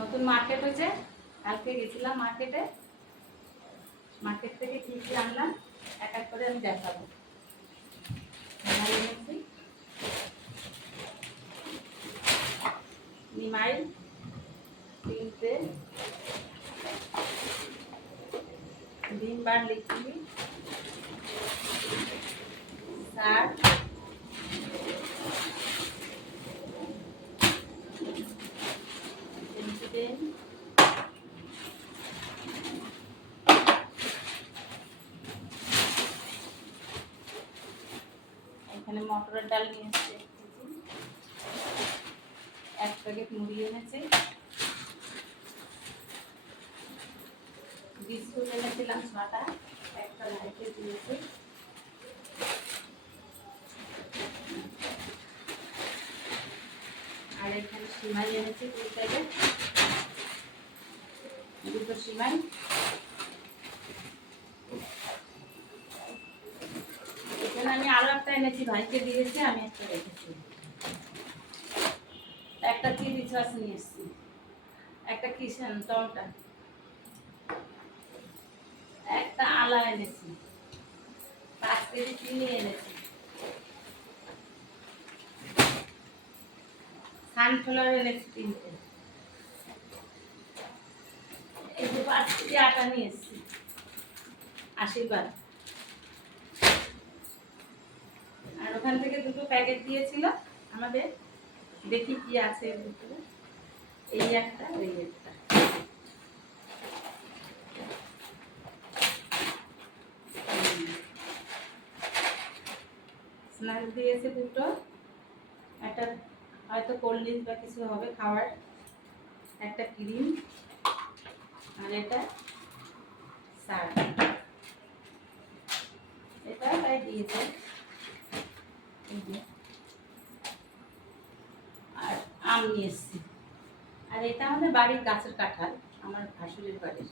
নতুন মার্কেট হয়েছে, কালকে গেছিলাম মার্কেটে। মার্কেট থেকে কি কি আনলাম এক এক করে আমি দেখাবো। এনেছি নিমাই 3টে, ডিম বার লিখি 60, এখানে মটরের ডাল নিয়ে এসেছে 1 প্যাকেট মুড়ি এনেছে, বিস্কুট এনেছিলাম 6টা, একটা লাইটে দিয়েছে, আর এখানে সিমাই এনেছি 2 প্যাকেট, 2টো সিমাই। এখানে আমি আরো একটা এনেছি, ভাইকে দিয়েছি, আমি একটা রেখেছি। একটা চিলি সস নিয়ে এসেছি, একটা কিষান টমেটো, একটা আলা এনেছি, 5 কেজি চিনি এনেছি, সানফ্লাওয়ার এনেছি 3টে, এই যে 5 কেজি আটা নিয়ে এসেছি আশীর্বাদ। আর ওখান থেকে 2টো প্যাকেট দিয়েছিল আমাদের, দেখি কি আছে এর ভিতরে। এই একটা, এই একটা। স্ন্যাক্স দিয়েছে 2টো, একটা হয়তো কোল্ড ড্রিঙ্কস বা কিছু হবে খাওয়ার, একটা ক্রিম, আর এটা সার, এটা তাই দিয়েছে। আর আম নিয়ে এসছি, আর এটা আমাদের বাড়ির গাছের কাঁঠাল, আমার ভাসুরের বাড়ির।